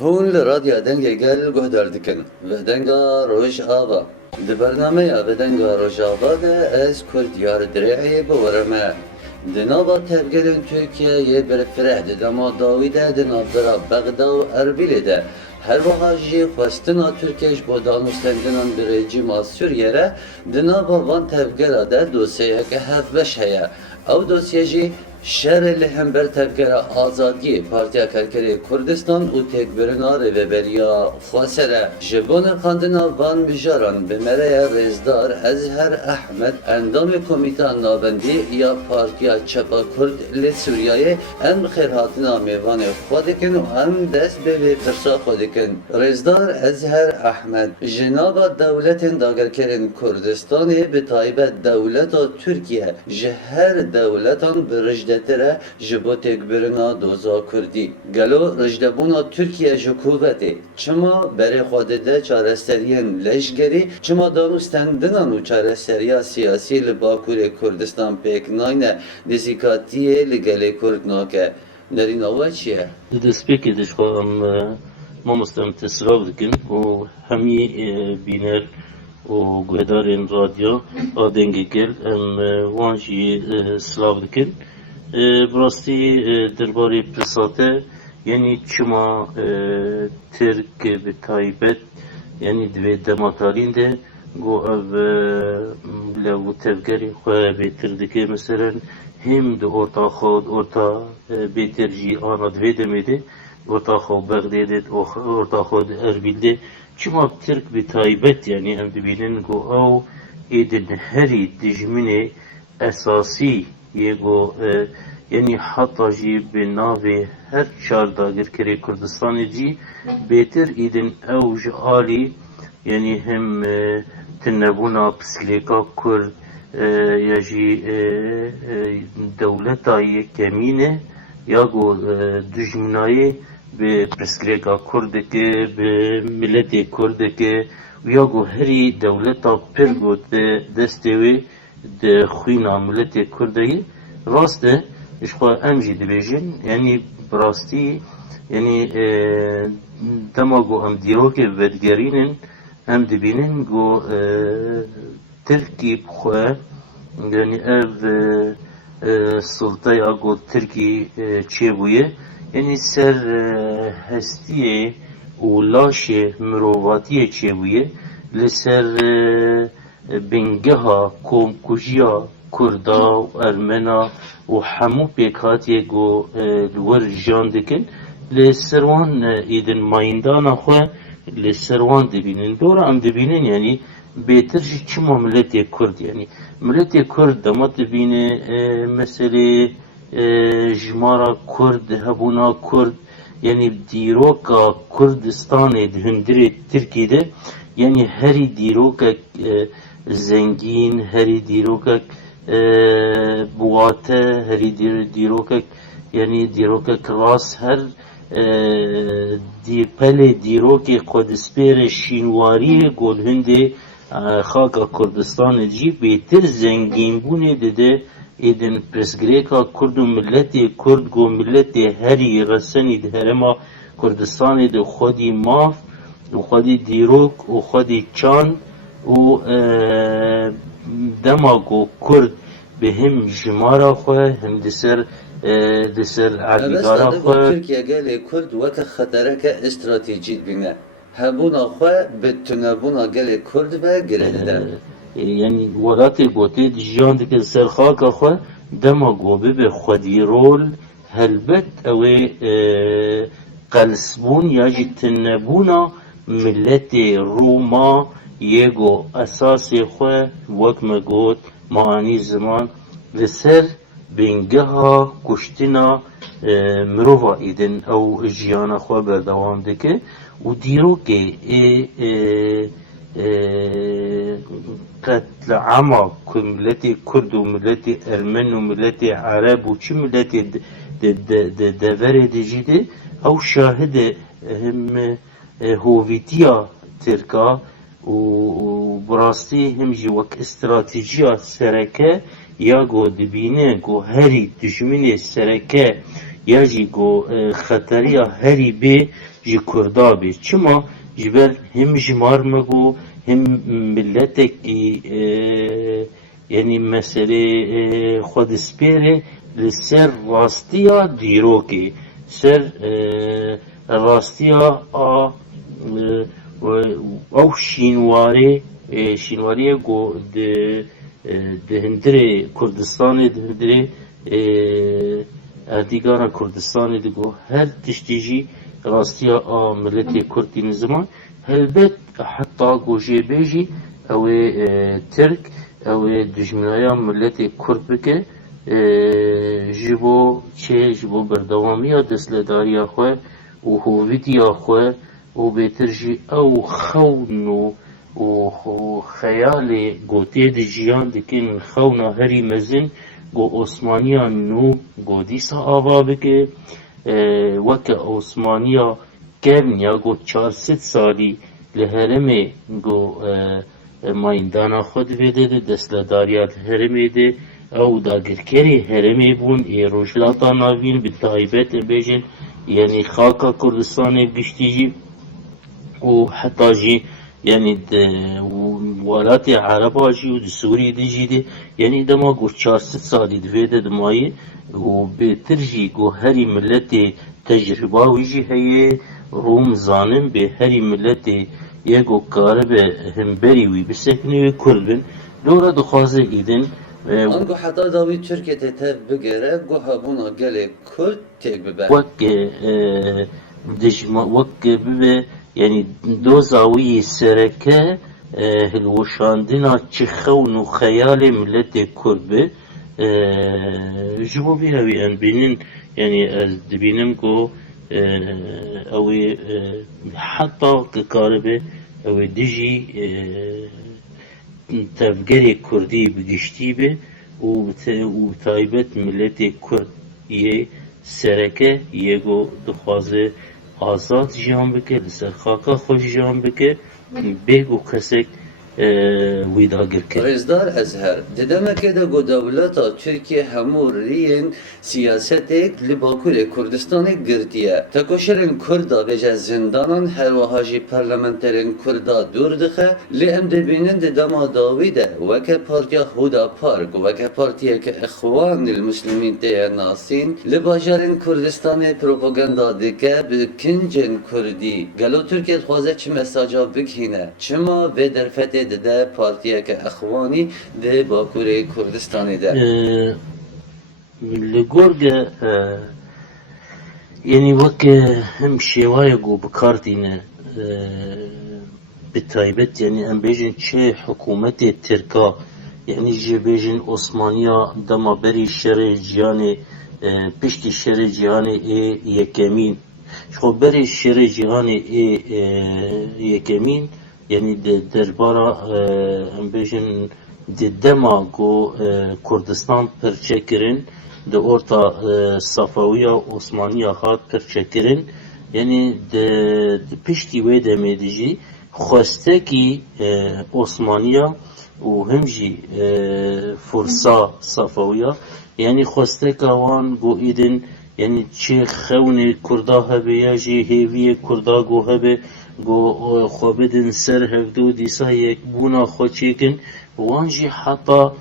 هون لراديو دنگه گل گهدار دکن و دنگا روش آبا ده برنامه و دنگا روش آبا ده از کل دیار درعی بورمه دنابا تبگلن ترکیه یه بر فرح ده دما داویده دنابرا بغدا و اربیل ده هر وقت جی خواستنا ترکیش با دانستندنان به رژیم سوریه را دنابا وان تبگل ده دوسیه که هفت بش هیا او دوسیه جی شهر لهم بر تفکر آزادی پارتیا کرکری کردستان و تکبرنا ریبریا خواستره جبان خاندنا وان بجاران به مره رزدار ازهر احمد اندام کمیتان نابندی یا پارتیا چپا کرد لی سوریای هم خیرهاتنا میوان خودکن و هم دست به پرسا خودکن رزدار ازهر احمد جناب دولت داگرکرین کردستانی به تایبت دولت ترکیه جهر دولتان برجده تره جبو تکبرنا دوزا کردی گلو رجدبونا ترکیه جکوبتی چما بری خودده چارسترین لشگری چما دانستندنان و چارستریا سیاسی لباکور کردستان پیک ناینه دیزیکاتیه لگلی کرد ناکه نرین آوا چیه؟ دەستپێکی دەشخواهم مامۆستام تەسراو دکن و هەمی بینەر و گوهدارên radyo a dengê gel em wan jî silav dikin. Bi rastî derbarê pirsate yanî çima Tirk bi taybet yanî divê dematarîn de got ev lev û tevgerê xwe bêtir dike meselen hem di orta xwe orta bêtir jî ana divê demê de orta xwe Bexdêdê orta xwe di Erbîl'de çima Tirk bi taybet yanî em dibînin got ew êdin herî dijminê esasî yê got yanî heta jî bi navê her çar dagirkerê Kurdistanê cî bêtir êdin ew ji alî yanî hem tinebûna pislêka Kurd ya jî dewleta yekemînê ya got dijminayê bi pirsgirêka Kurdekê bi milletê Kurdekê ya got herî dewleta pir got destê wê di xwîna milletê Kurdeyê rast e jixwe em jî dibêjin yanî bi rastî yanî dema got em dîrokê vedigerînin em dibînin got Tirkî xwe yanî ev sultaya got Tirkî çêbûye yanî ser hestiyê û laşê mirovatiyê çêbûye li ser bingeha komkujiya Kurda û Ermena û hemû pêkhatiye got li wir jiyan dikin li ser wan êdin mayîndana xwe li ser wan dibînin dora em dibînin yanî bêtir jî çima milletê Kurd yanî milletê Kurd dema dibîne meselê jimara Kurd hebûna Kurd yanî dîroka Kurdistanê di hundirê Tirkiyê de yanî herî dîrokek zengîn herî dîrokek biwate herî dîrokek yanî dîrokek rast her pelê dîrokê xwe di spêrê şînwariyê got hundê xaka Kurdistanê cî bêtir zengînbûnê dide êdin pirsgirêka Kurd û milletê Kurd got milletê herî resenî di herêma Kurdistanê de xwedî mav û xwedî dîrok û xwedî çand û dema got Kurd bi him jimara xwe him di ser عدیدارا خو ترکیه گلی کرد وک خطرک استراتژیک بینه هبونا خو بتونبونا گلی کرد و گرده yani welatê gotê di jiyan dikin ser xaka xwe dema got bibe xwedî rol helbet ew ê qelsbûn ya jî tinebûna milletê Rûma yê got esasê xwe wek me got manî ziman li ser bingeha kuştina mirova êdin ew jiyana xwe berdewam dike û dîrokê qetleama ku milletê Kurd û milletê Ermen û milletê Ereb û çi milletê di deverê de jî de ew şahide him hovîtiya Tirka û bi rastî him jî wek stratêjiya sereke ya got dibîne got herî dijminê sereke ya jî got xeteriya herî bê جی کردا بی چما جبر هم جمار مگو هم ملتك يعني مسألة خود سبيري لسر راستيا ديروكي سر راستيا او شینواری گو ده هندره کردستان ده هندره اردیگارا کردستان ده گو هر تشتیجی راستیا ملت کردی نزمان هلبت حتی گو جیبیجی او ترک او دجمنایا ملت کرد بکه جبو چه جبو بردوامی دستلداری خواه و هویدی خواه و بهترجی او خونو و خیال گوته دی جیان دکن خونا هری مزن گو عثمانیا نو گو دیسا آوا بکه وکه عثمانیا کرنیا گو 400 سالی لهرمه گو مایندانا خود ویده ده دستلداریات هرمه ده او داگرکری هرمه بون روشلاتا ناوین به تایبت بیجن یعنی خاکا کردستان گشتیجی و حتی جی يعني ولات عربا جي و سوري دي جي دي يعني دما قو 400 سالي دفيدة دماي و بترجي قو هري ملتي تجربة ويجي هي روم زانم به هري ملتي يقو كارب همبري وي بسكني كردن لورا دخوازي ايدن انگو حتی داوی ترکیه تتب بگره گو هبونا گله کرد تک ببر وك وك ببه يعني دو زاوية سركة الوشاندنا تشخون وخيال ملت كربة جبو بيها بأن بينن يعني دبينم كو او حتى ككاربة او دجي تفجري كردي بقشتي به وتايبت ملت كرد يه سرکه یگو دخوازه آزاد جیان بکه لسر خاکا خوش جیان بکه بگو کسک ویداگر که رزدار ازهر ددمه که ده گو دولتا ترکیه همو رین سیاستک لباکور کردستان گردیه تکوشرین کردا بجه زندانان هر وحاجی پارلمنترین کردا دور دخه لی ام دبینن ددما داوی ده وکه پارتیا هودا پارک وکه پارتیه که اخوان المسلمین ده ناسین لباجارین کردستان پروپاگندا دکه بکنجن کردی گلو ترکیه خوازه چه مساجا بکینه چما به درفت ده پارتیه که اخوانی ده باکور کردستانی ده لگورگه يعني وك هم شوايه جو بكاردينا بالتايبت يعني ام بيجن شي حكومة تركا يعني جي بيجن عثمانيا دما بري الشر جياني بشتي الشر جياني يكمين شو بري الشر جياني يكمين يعني دربارا ام بيجن دما جو كردستان پرچكرن ده orta Safaviya Osmaniya hat perçekirin yani de pişti ve demedici xwesteki Osmaniya u hemji fursa Safaviya yani xwesteka wan go idin yani çi xewne kurda hebe ya jî hêviye kurda go hebe go xwebidin ser hevdû dîsa yek bûna xwe çêkin wan jî heta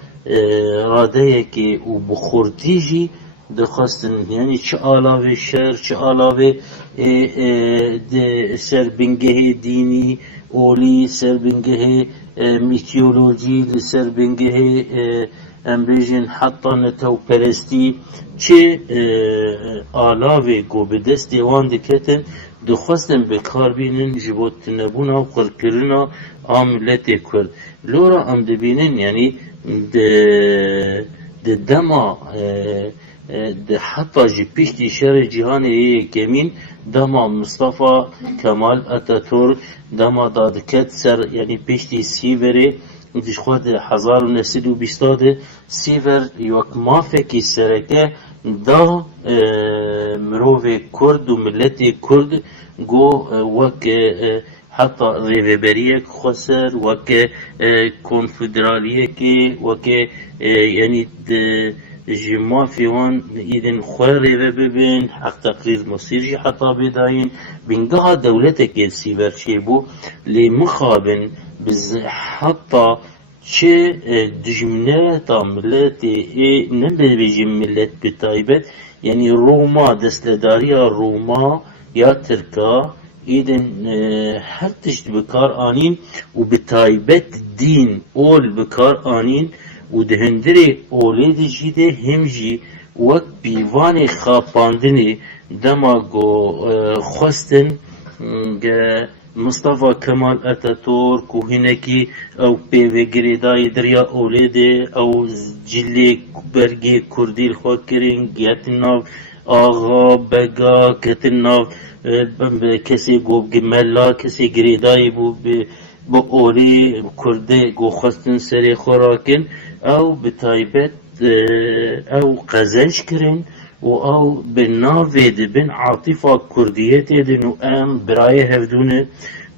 radeyekê û bi xurtî jî dixwastin yani çi alave şer çi alave serbingehê dînî olî serbingehê mîtiyolojî li serbingehê em bêjin heta netewperestî çi alave ku bi destê wan diketin dixwastin bikarbînin ji bo tunebûna û qirkirina a milletê Kurd lora em dibînin yani de dema de hatta ji piştî şerê cîhanê yekemîn dema Mustafa Kemal Atatürk dema da diket ser yani piştî Sîverê dişxwe di 1920 de Sîver yok mafekî sereke da mirovê Kurd û milletê Kurd got wek حتى ريفبريك خسر وك كونفدرالية وك يعني جي مافي وان إذن خواري ببين حق تقرير مصير جي حتى بداين بنقها دولتك السيبر شيبو لمخابن حتى چه دجمنات ملتي نبي بيجي ملت بتايبت يعني روما دستداريا روما يا تركا إذن هر تشت بكار آنين وبتايبت دين أول بكار آنين ودهندري أولادي جيده همجي وك بيواني خاپاندني دماغو خستن مصطفى كمال اتاتورك وهناكي او بيوغريداي دريا اولادي او جلي برگي كردي الخوكرين جاتناف آغا بگا كتناف كسي گوب جملا كسي گريداي بو اولي كردي گو خستن سري خوراكن او بتايبت او قزنش كرين او بالنافي بين عاطفة كردية دنو ام براي هفدونه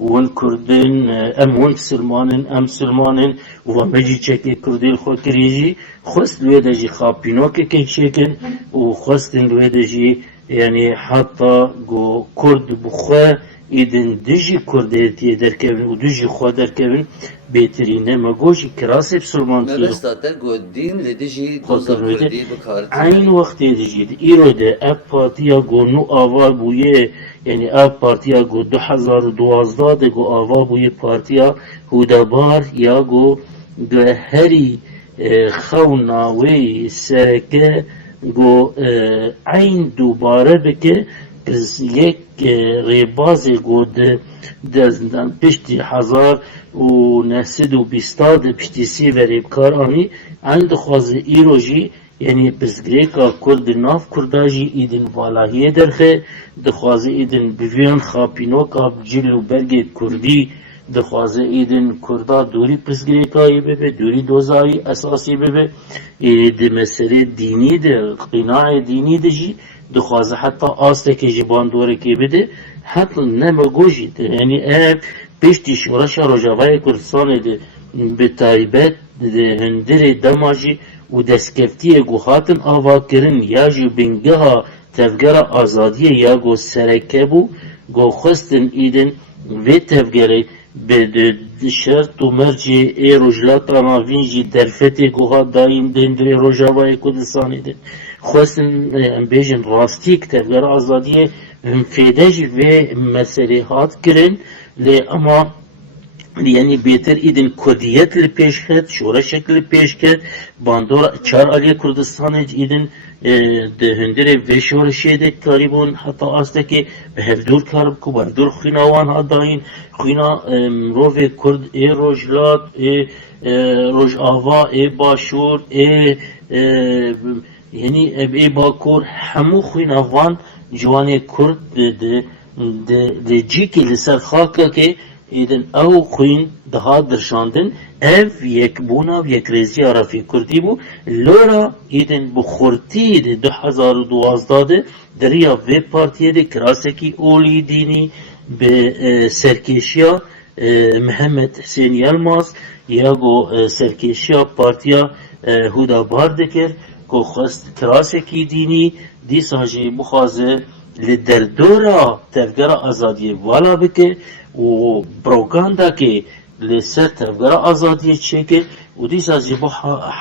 والكردين ام ون سلمانن ام سلمانن ومجي چكي كردي الخوكريجي خست لويدجي خابينوكي كيشيكن وخستن لويدجي يعني حتى جو كرد بخوا إذن دجي كرديتي دركبن ودجي خوا دركبن بهترینه مگوشی کراسب سلمان ما تیرو بس تاتا قدين لديجي دوزر كردي بكارت عین وقت دیجید ایرو ده اپ پارتیا گو نو آوا بویه یعنی اپ پارتیا گو 2012 ده گو آوا بویه پارتیا هودبار یا گو هری خوناوی سرکه گو عین دوباره بکه از یک ریباز گو دزدن پشتی 1920 پشتی سی و ریبکار آنی عین دخواز ایروژی یعنی پسگریکا کرد ناف کرداجی ایدن والاهیه درخه دخوازه ایدن بویان خاپینوکا جلو برگ کردی دخوازه ایدن کردا دوری پسگریکایی ببه دوری دوزایی اساسی ببه ده مسئله دینی ده قناع دینی ده جی دخوازه حتی آسته که جبان دوره که بده حتی نمگوشی ده یعنی اب پشتی شورش روجاوای کردستان ده به تایبت ده هندر دماجی و دستکفتیه گو خاتن آوا کرن یا جو بنگها تفگر آزادیه یا گو سرکه بو گو خستن ایدن و تفگره به شرط و مرجی ای رجلات راناوینجی درفتی گو ها داین دندری رجاوای کردستانی ده خستن بیجن راستیک تفگر آزادیه فیدج و مسئله هات کرن لی اما yani beter idin kodiyet li peşket, şura şekli peşket, bandora çar aliye Kürdistan'ı idin de hündire ve şura şeyde karibun hatta astaki hevdur karib ku bardur xinawan hadayin xina rove Kurd rojlat rojava başur yani bakur hemu xinawan جوانی کرد de ciki li ser xaka ki ایدن او خوین دها درشاندن اف یک بونا و یک ریزی عرفی کردی بو لورا ایدن بخورتی ده 2012 ده دریا وی پارتیه ده کراسکی اولی دینی به سرکشیا محمد حسین یلماز یا گو سرکشیا پارتیا هودا بار دکر گو خست کراسکی دینی دی ساجی بخوازه لدردورا تفگر آزادی والا بکه و پروپاگاندا که لسر تفگر آزادی چکه و دیسا جیبو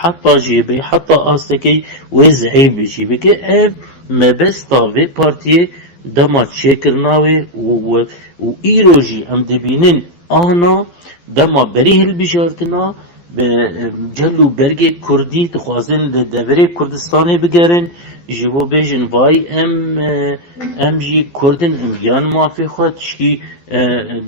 حتی جیبه حتی آستکی و زعیم جیبه که ام مبستا و پارتیه دما چکرناوی و ایروژی هم دبینن آنا دما بریه البجارتنا به جلو برگ کردی تخوازن دوره کردستانی بگرن جبو بیجن وای ام جی کردن یان مافی خود شکی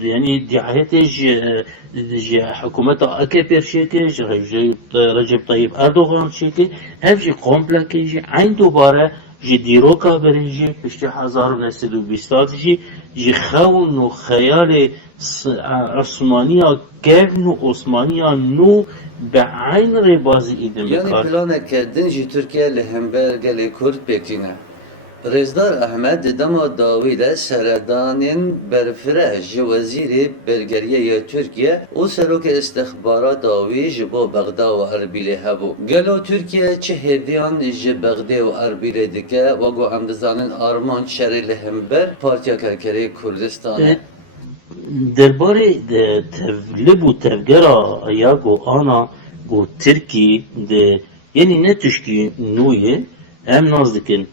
یعنی دعایتش جی حکومت AKP شکل جی رجب طیب اردوغان شکل اف جی کامپلکی جی عین دوباره جی دیروکا برین جی پشت 1920 جی خون و خیال عثمانیا کفن و عثمانیا نو به عین ربازی ایدم يعني بلانك دنجي تركيا لهم برقل كرد بكتنا Rêzdar Ehmed dema dawî de seredanên berfireh ji Wezîrê Belgeriyê Tirkiye û Serokê İstixbarata wî ji bo Bexda û Erbilê hebû. Gelo Tirkiye çi hêviyan ji Bexdê û Erbilê dike wego em dizanin Armanc şerê li hember Partiya Kerkerê Kurdistanê. درباره تولب و تفگرا یا گو آنا گو ترکی ده یعنی نه تشکی نویه هم نازدکن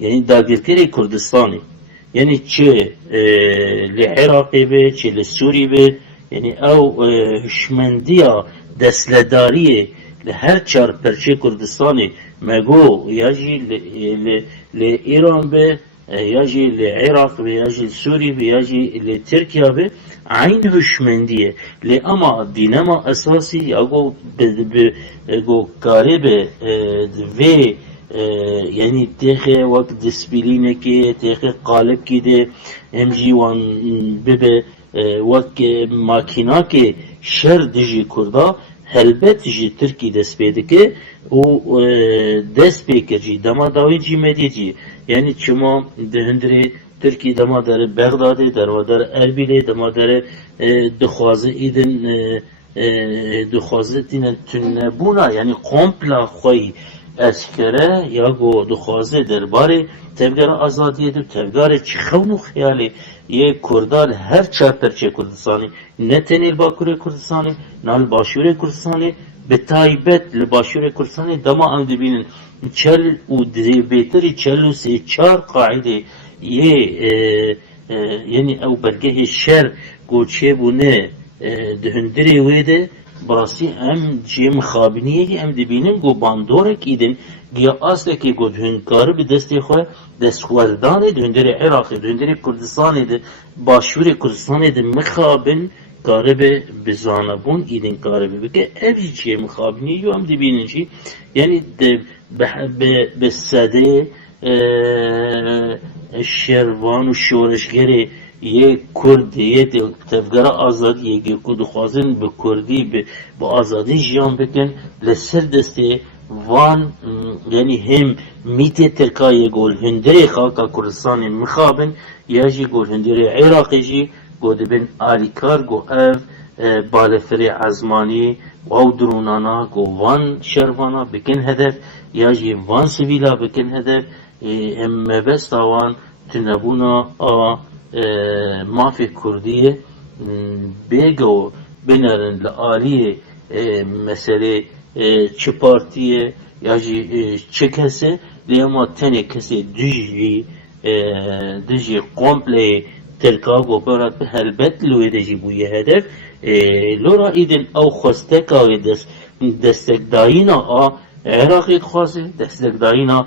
یعنی داگرکری کردستانی یعنی چه لعراقی به چه لسوری به یعنی او هشمندیا دستلداریه لهر چار پرچه کردستانی مگو یا جی لإيران به يجي للعراق يجي لسوريا يجي لتركيا عين هشمندية لأما دينما أساسي يقول جو كاربة في يعني تاخي وقت دسبيلينة كي تاخي قالب كي ده امجي وان ببه وقت ماكينا كي شر دجي كردا هلبت جي تركي دست بيدكي و دست بيكجي دما داوي جي مديجي يعني چما دهندري تركي دما در بغداد در و در اربيل دما در دخوازه ايدن دخوازه دين تنبونا يعني قومبلا خوي اسکره یا گو دخوازه درباره تفگار آزادی در تفگار چخون و خیالی یه کردان هر چهار پرچه کردستانی نه تنیل باکور کردستانی نه الباشور کردستانی به تایبت لباشور کردستانی دما هم دبینن چل و بهتری چل و سه چهار قاعده یه یعنی او برگه شر گوچه بونه دهندری ویده براسي ام جي مخابنيه ام دبينن گو باندورك ايدن گيا اصل كي گو هنكار بدستي خو دسخوردان دندر عراق دندر كردستان ده باشور كردستان ده مخابن قارب بزانبون ايدن قارب بك اف جي مخابنيه يو ام دبينن شي يعني بالساده الشروان والشورشگري یه کرد یه تفگر آزاد یه کود خوازن به کردی به آزادی جیان بکن لسر دسته وان یعنی هم میت ترکای گل هندره خاکا کردستان مخابن یا جی گل هندره عراقی جی گو دبن آلیکار گو اف بالفری عزمانی و او درونانا گو وان شروانا بکن هدف یا جی وان سویلا بکن هدف هم مبست وان تنبونا مافی کردیه بگو بنرن لآلیه مسئله چه پارتیه یا چه کسه لیما تنه کسی دیجی قمپله ترکاگو برات به هلبت لوی دیجی بوی هدف لورا ایدن او خستکا دستک دایینا عراقی خوازه دستک دایینا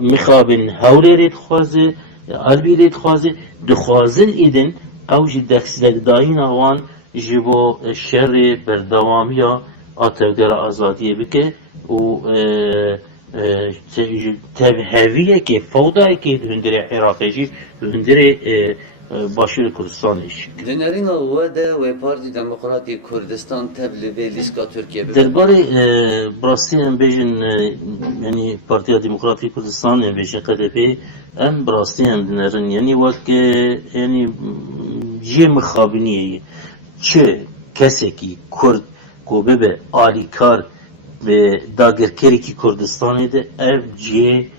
مخابن هولی خوازه البیلیت خوازه دخوازن ایدن او جی دستک دایینا وان جبو شر بردوامیا آتفگر آزادیه بکه و تبهویه که فوضایی که هندره عراقی جی هندره باشور کردستانش دنرین آواده و پارتی دموکراتی کردستان تبلی به لیسکا ترکیه ببین درباره براستی هم بیشن یعنی پارتی دموکراتی کردستان هم بیشن قدبی هم براستی هم دنرین یعنی وقت یعنی جی مخابنیه چه کسی که کرد کوبه به آلیکار به داگرکری که کردستانی ده اف جی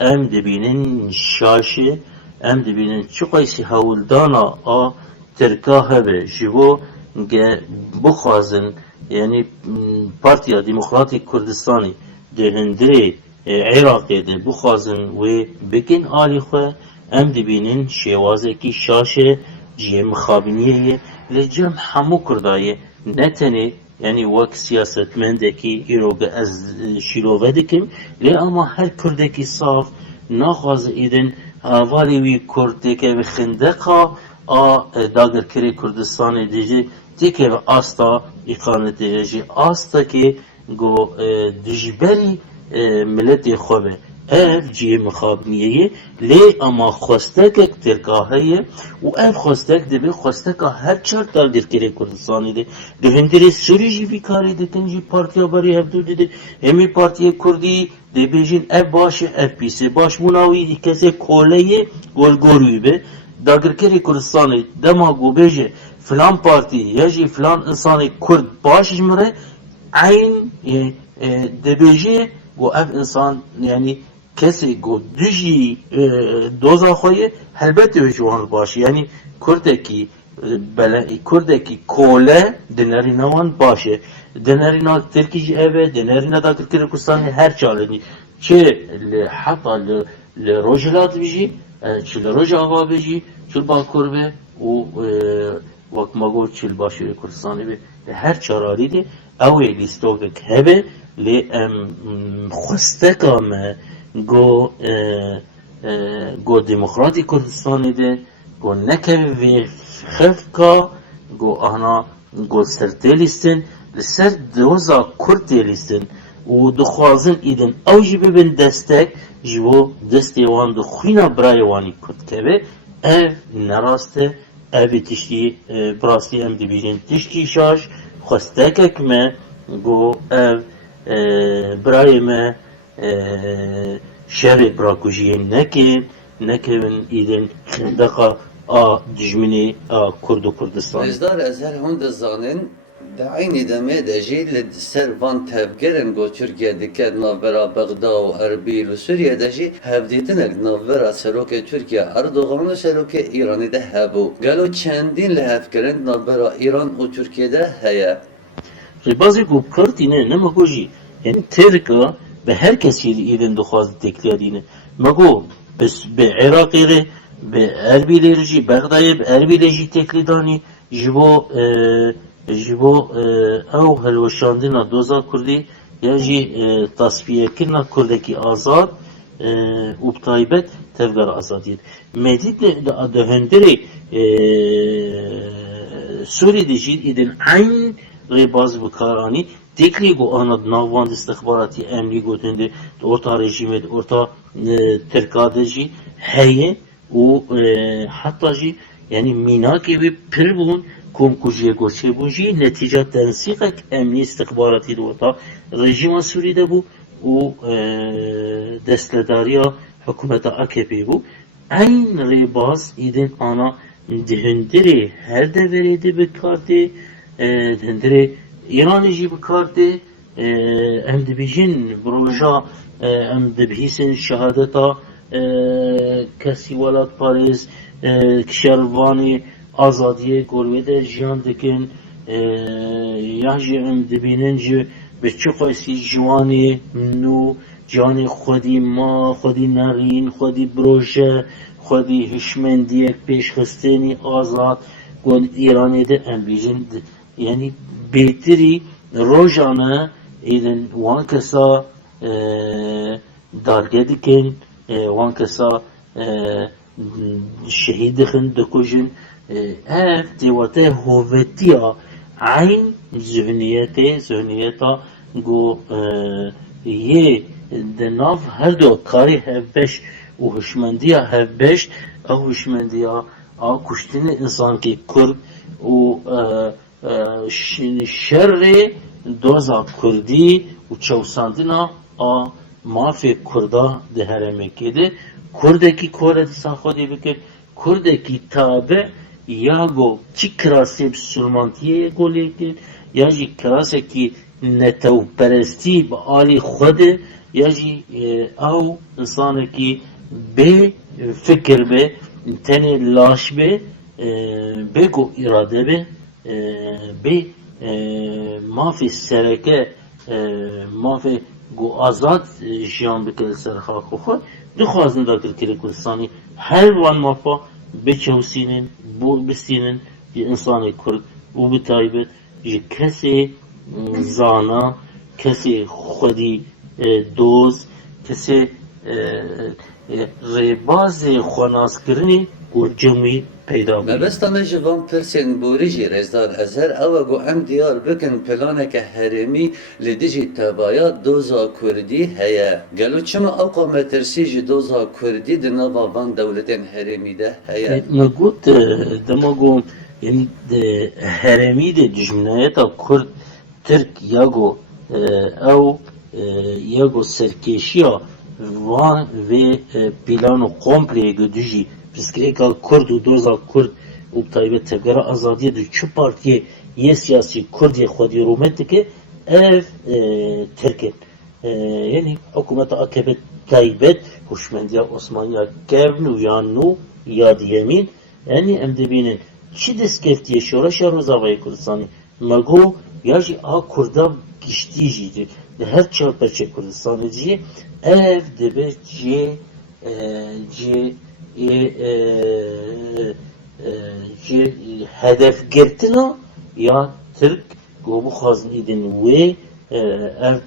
ام دبینن شاشه ام دبینن چه قیسی هولدانا ترکا هبه جیو بخوازن یعنی پارتیا دموکراتی کردستانی ده هندره عراقی ده بخوازن و بکن آلی خواه ام دبینن شوازه کی شاشه جی مخابنیه لجم همو کردایه نتنه yani vak siyasetmendeki iroga az şirove dikim le ama her kurdeki saf naxwaz idin havali wî kurdeke ve xindeka a dagirkerê Kurdistanê dijî têke ve asta îqanetê jî asta ki go dijberî milletê xwe be ev ciye mixabniye lê ama xwestekek Tirka heye û ev xwestek dibe xwesteka her çar dagirkerê Kurdistanê de di hundirê Sûrî jî vî karê dikin jî Partiya Berê Hevdû dide hemî Partiyê Kurdî dibêjin ev baş e ev pîs e başbûna wî kesê koleyê golgorû be dagirkerê Kurdistanê dema got bêje filan partî ya jî filan insanê Kurd baş ji min re eyn dibêje got ev insan yani kesê got du jî doza xwe ye helbet wê ji wan baş e yani Kurdekî Kurdekî kole di nerîna wan baş e di nerîna Tirkî jî ev e di nerîna dagirkerê Kurdistanê her çalenî çi li heta li Rojhilat bijî çi li Rojava bijî çi li Bakur be û wek me got çi li Başûrê Kurdistanê be li her çaralî de ew ê lîstovek hebe lê em xwesteka me got Demokratîk Kurdistanê de got nekeve vê xevka got ana got sirtê lîstin li ser doza Kurd tê lîstin û dixwazin îdin ew jî bibin destek ji bo destê wan di xwîna birayê wanî Kurd keve ev nerast e ev ê tiştî bi rastî em dibêjin tiştî şaş xwestekek me got ev birayê me şerê birakujiyê nekevin îdin xindeqa a dijminê a Kurd û Kurdistan. Êzdar ez her hûn dizanin di eynî demê de jî li ser van tevgerên got Tirkiye dike navbera Bexda û Erbil û Sûriye de jî hevdîtinek navbera serokê Tirkiye Erdogan û serokê Îranê de hebû. Gelo çendîn li hevkirin navbera Îran û Tirkiye'de heye. Rêbazê got kartîne ne me got jî yani Tirka bi her kesî îdin dixwaz tekliya dîne me got bi Iraqê re bi Erbilê re jî Bexdayê bi Erbilê jî teklî danî ji bo ew hilweşandina doza Kurdî ya jî tasfiyekirina Kurdekî azad û bi taybet tevgera azadiyê me dît di hundirê Sûrî de jî îdin eyn rêbaz bikaranî teklî got ana navband istixbaratî emnî got hundir di orta rejîmê di orta Tirka de jî heye û heta jî yani mînakê wê pir bûn komkujiye got çêbûn jî netîca tensîqek emnî istixbaratî di orta rejîma Sûrî de bû û destledariya hikûmeta AKP bû eyn rêbaz îdin ana di hundirê her deverê de bikartê di hundirê Îranê jî bikartê em dibêjin bi roja em dibihîsin şehadeta kesî welat Parêz şervanê azadiyê golvê de jiyan dikin ya jî em dibînin ji bi çi qesî ciwanê nû ciyanê xwedî ma xwedî nerîn xwedî biroje xwedî hişmendiyek pêşxistinî azad got Îranê de em bêjin yani bêtirî rojane îdin wan kesa darge dikin wan kesa şehîd dixin dikujin ev têwate hovetiya eyn zihniyeta got yê di nav her du karê hevbeş û hişmendiya hevbeş ew hişmendiya a kuştinê insankê Kurd û şerrê doza Kurdî û çewsandina a mafê Kurda di herêmekê de Kurdekî kore dîsan xwedî bikir Kurdekî tabe ya got çi kirasê bi Sûlmantiyê got lêkir ya jî kirasekî netewperestî bi alî xwe de ya jî ew insanekî bê fikir be tenê laş be bê got îrade be bê mafê sereke mafê got azad jiyan bike li ser xaka xwe dixwazin dagirkerê Kurdistanê her wan mafa biçewsînin bistînin ji insanê Kurd û bi taybet ji kesê zana kesê xwedî doz kesê rêbazê xwenazkirinê got cemî پیدا ما بووی. بس تمش وان پرسن بوريجي رزدار أزهر أو جو أم ديار بكن بلانك هرمي لديجي تبايا دوزا كردي هيا قالوا چما أوقا مترسيجي دوزا كردي دنابا وان دولتين هرمي ده هيا نقول دماغو يعني هرمی ده دجمنایت کرد ترک یاگو او یاگو سرکشیا وان و پیلانو کمپلی گدوجی پسکریکا کرد و دوزا کرد و تایبه تبگره آزادی دو چو پارتیه یه سیاسی کردی خودی رومت که اف ترکن yani hükümet akabet taybet hoşmendiya Osmaniya kevn u yannu ya diyemin yani em dibinin çi deskeftiye şoraşa rozavayı Kurdistan'ı mago yaji a Kurda gişti jidi her çarpıçı Kurdistan'ı ji ev dibe hedef girtina ya Türk gobu xazın idin ve ev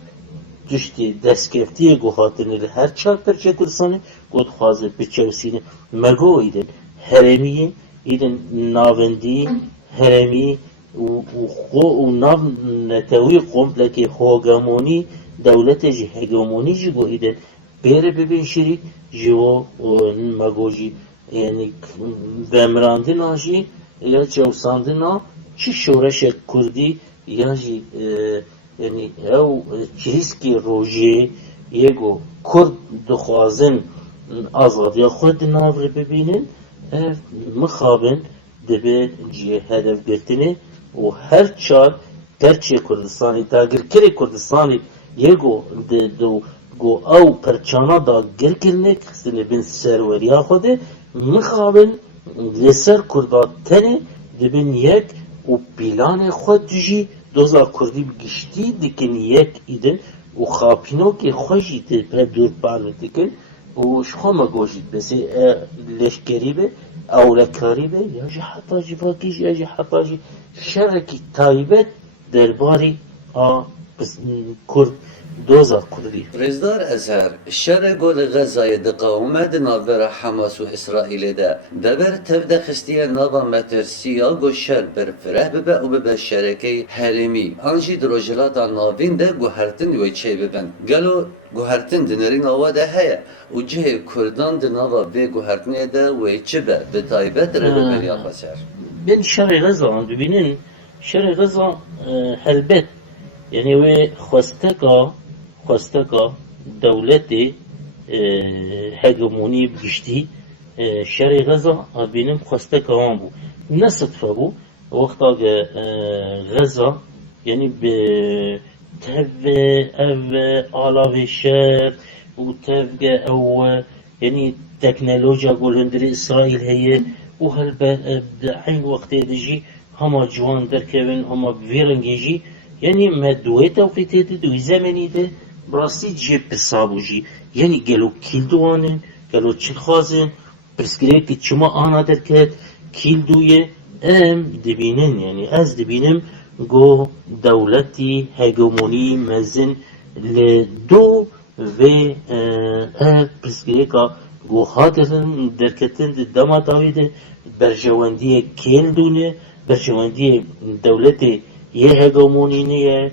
düştü deskeftiye guhatını her çarpıçı Kurdistan'ı god xazı biçevsini mago idin heremi idin navendi heremi و ناف نتوی kompleki hegemoni devlete ji hegemoni ji go ide bere bebin şiri jivo magoji yani vemrandin aji ya çavsandin a çi şoreşe kurdi ya ji yani ev çiriski roje yego kurd duxazin azadiya xud navre bebinin ev mixabin debe ji hedef girtini و هر چار پرچه کردستانی تاگر کری کردستانی یگو دو گو او پرچانا دا گر کرنه کسلی بین سروریا خوده مخابن لسر کردا تنه دبین یک و پیلان خود جی دوزا کردی بگشتی دکن یک ایدن و خاپینو که خوشی تی پر دور پارو دکن و شخوما گوشید بسی لشکری به اولکاری به یا جی حتا جی فاکیش یا جی حتا جی شرکی تایبت درباری کرد دوزا کردی رزدار أزهر الشر قول غزة دقاومة نافر حماس وإسرائيل ده دبر تبدأ خستيا نابا مترسيا قو الشر برفره ببا وببا الشركي هرمي أنجي دروجلات نافين ده قهرتن ويتشي ببن قالوا قهرتن دنرين آوا ده هيا وجه كردان دنابا بي قهرتن ده ويتشبه بتايبت ربا يا خسر ben şer Gaza bibinin şer Gaza helbet yani ve خواستکا devleti hegemoni bişti şer Gaza binin خواستکا وان bu nasıl bu وقتا Gaza yani tev ev alavi şer و tev ev yani teknoloji golündürü İsrail heye و هل بعين وقت يدجي هما جوان دركبن هما بفيرنجي يعني ما دوي توقيت دوي زمني ده براسي جيب بصابوجي يعني قالوا كيل دوانن قالوا تشل خازن برسكريك تشما انا دركت كيل دويه ام دبينن يعني از دبينم جو دولتي هجموني مزن لدو و برسكريكا گو خاطرن درکتن دما تاوید برجواندی کندونه برجواندی دولت یه هگمونی نیه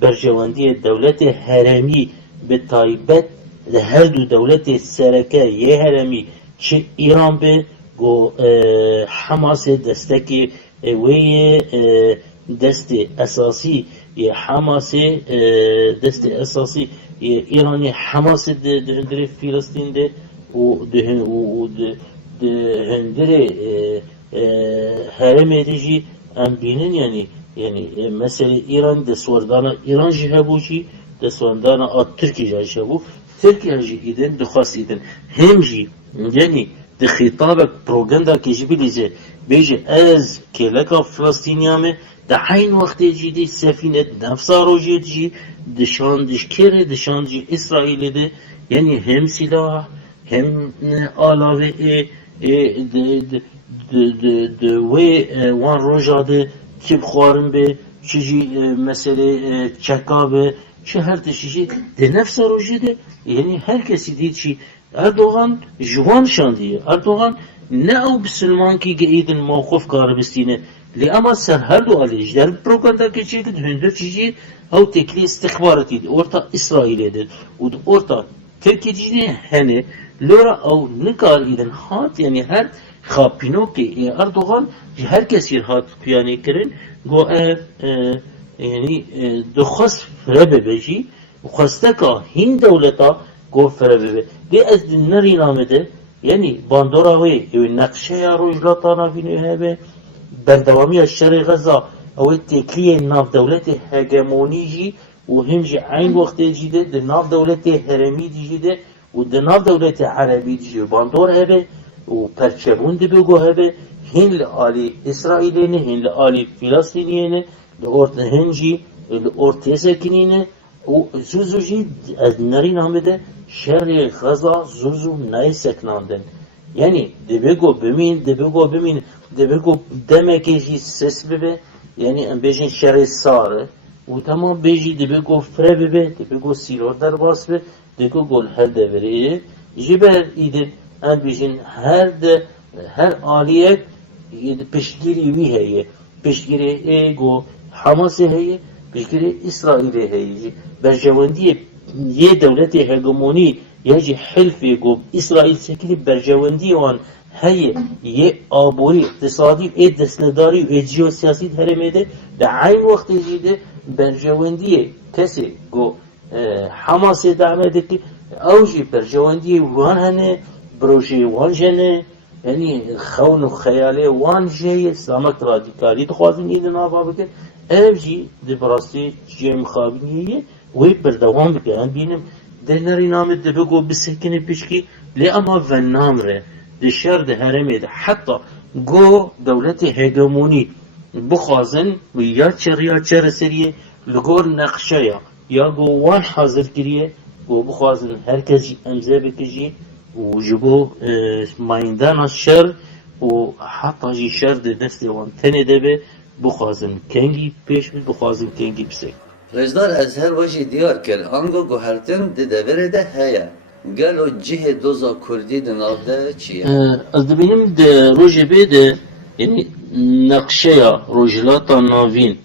برجواندی دولت هرمی به تایبت هر دو دولت سرکه یه هرمی چه ایران به گو حماس دستکی وی دست اساسی یه حماس دست اساسی ایرانی حماس در فلسطین ده و ده هندره هرم edici ambinin yani mesela İran de swardana İran jihabuji de swardana at Türkiye jihabu Türkiye jigiden de khasiden hemji yani de khitabek propaganda kejbilize beje az kelaka Filistiniyame de aynı vakti jidi sefinet nefsa rojiyetji dışan dişkere dışan İsrail'de yani hem silah hem alave de wan rojadı tip xwarin be çiji mesele çekabe şu her tişi de nefsa rojide yani herkesi değil ki Erdoğan juan şandiye Erdoğan نه او بسلمان کی گیدن موقف کار بستینه لی اما سر هر دو علیج در پروپاگاندا که چی که هندر چیزی او تکلی استخباراتی orta İsrail'edir و orta Türkiye'de hene lora او نکار ایدن هات yani her خاپینو که اردوغان herkes yer hat piyane kirin go yani دخص فربه بجی و خسته که هین دولتا گو فربه دی از نری نامده yani باندوراوی او نقشه یا روجلاتانا بینو هبه بردوامی شر غزا او تکلیه ناف دولت هگمونی جی و همجی عین وقت جیده ده ناف دولت هرمی جیده و ده ناف دولت عربی جی باندور هبه و پرچبون ده بگو هبه هین لآلی اسرائیلینه هین لآلی فلسطینینه لورت هنجی لورت سکنینه و زوزو جی از نری نامده شر غزا زوزو نای سکناندن yani debego bemin debego demek ki ses bebe yani bejin şerri sarı u tamam beji debego fre bebe debego silor der bas be debego gol her devri jiber idir en bejin her aliyet peşgiri vi heye peşgiri ego Hamas heye peşgiri İsrail heye berjevandiye ye devleti hegemoni يجي حلف يقوم إسرائيل سكري برجواندي وان هي أبوري اقتصادي دستنداري وجيو سياسي هرميده بعين وقت جيده برجواندي كسي جو حماس دعمتك أوجي برجواندي وان هني بروجي وان جنة يعني خون وخيالي وان جاي سلامك راديكالي تخوازن يدن آبا بكر أوجي دي براستي جي مخابنية وي بردوام بكر بينم دنری نامد بگو بسکنی پیشکی لی اما و نامره دشار ده هرمید حتی گو دولت هگمونی بخوازن و یا چر سریه لگور نقشه یا گو وان حاضر کریه گو بخوازن هرکسی امزه بکجی و جبو مایندان شر و حتی جی شر ده دست وان تنه ده به بخوازن کنگی پیش بخوازن کنگی بسک Rejdar ez her vajî diyar kir ango guhertin di deverê de heye. Gelo cihê doza Kurdî di nav de çi ye? Ez dibînim di rojê bê de yani naqşeya rojhilata navîn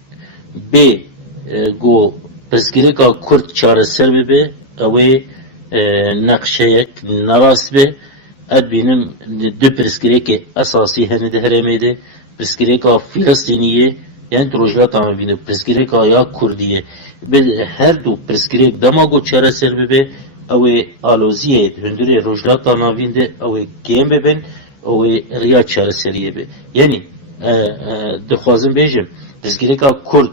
bê got pirsgirêka Kurd çareser bibe ew ê naqşeyek nerast be ez bînim du pirsgirêkê esasî hene di herêmê de pirsgirêka Filistîniyê yani rojhilata navîn de pirsgirêka ya Kurdiyê her du pirsgirêk dema got çareser bibe ew ê aloziyê hundirê rojhilata navîn de ew ê kêm bibin ew ê riya çareseriyê be yani dixwazim bêjim pirsgirêka Kurd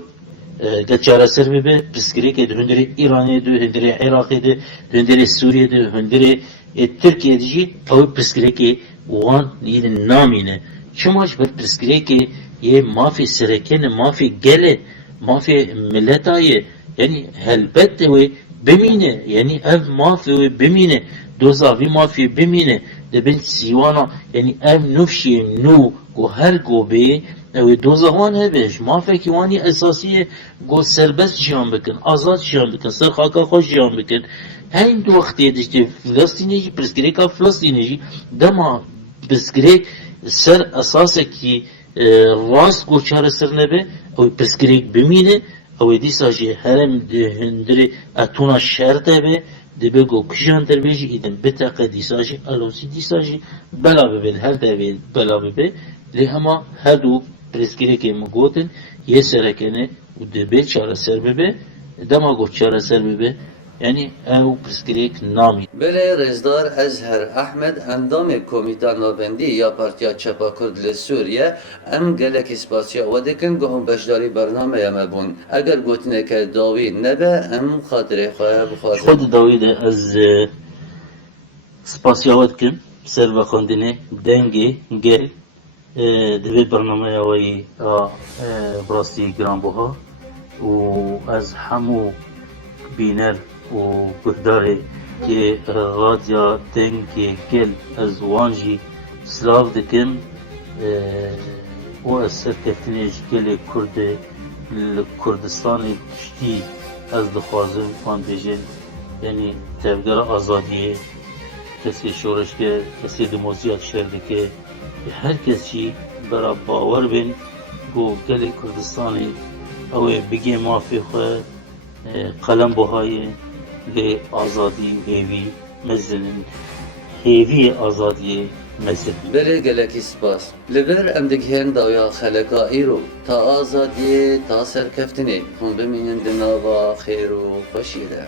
de çareser bibe pirsgirêkê di hundirê İranê de hundirê Iraqê de hundirê Sûriyê de hundirê Tirkiyê de jî ew pirsgirêkê wan yînin namîne çima ji ber pirsgirêkê yê mafê serekên mafê gelê mafê milletayê yani helbet wê bimîne yani ev mafê wê bimîne doza vî mafê bimîne dibin sîwana yani ev nûfşiyê nû got her gobê ew ê doza wan hebe ji mafekî wanî esasî got serbest jiyan bikin azad jiyan bikin ser xaka xwe jiyan bikin heyî du wextê de işte Filistînê jî pirsgirêka Filistînê jî dema pirsgirêk ser esasekî rast got çareser nebe ew ê pirsgirêk bimîne ew ê dîsa jî herem hundirê etûna şer de be dibe got kijan derbê jî îdin biteqe dîsa jî elosî dîsa jî bela bibe her devê bela bibe lê hema her du pirsgirêkê min gotin yê serekene û dibe çareser bibe dema got çareser bibe yani ew pirsgirêk namî Belê Rezdar Ezher Ahmed endamê Komîta Navendî ya Partiya Çapa Kurd li Sûriye em gelekî spasiya we dikin guhun beşdarî bernameya me bûn. Eger gotineke dawî nebe em xatirê xwe bixwazin. خود داوید از سپاسیاوت کن سر و خواندنه دنگی گل دوی برنامه وی براستی گران بوها و از همو بینر و گهداره که رادیا دنگی گل از وانجی سلاف دکن و از سرکتنیش گل کردستان پشتی از دخوازم فان بیجن یعنی تفگر آزادیه کسی شورش که کسی دموزیات شرده که herkes jî bera bawer bin ku gelê Kurdistanê ew ê bigê mafê xwe qelem buhaye lê azadî hêvî mezinin hêviyê azadiyê mezin. Berê gelekî spas. Li ber em digihên dawya xeleka îro ta azadiyê ta serkeftinê hûn bimînin di nava xêr û xweşiyê de.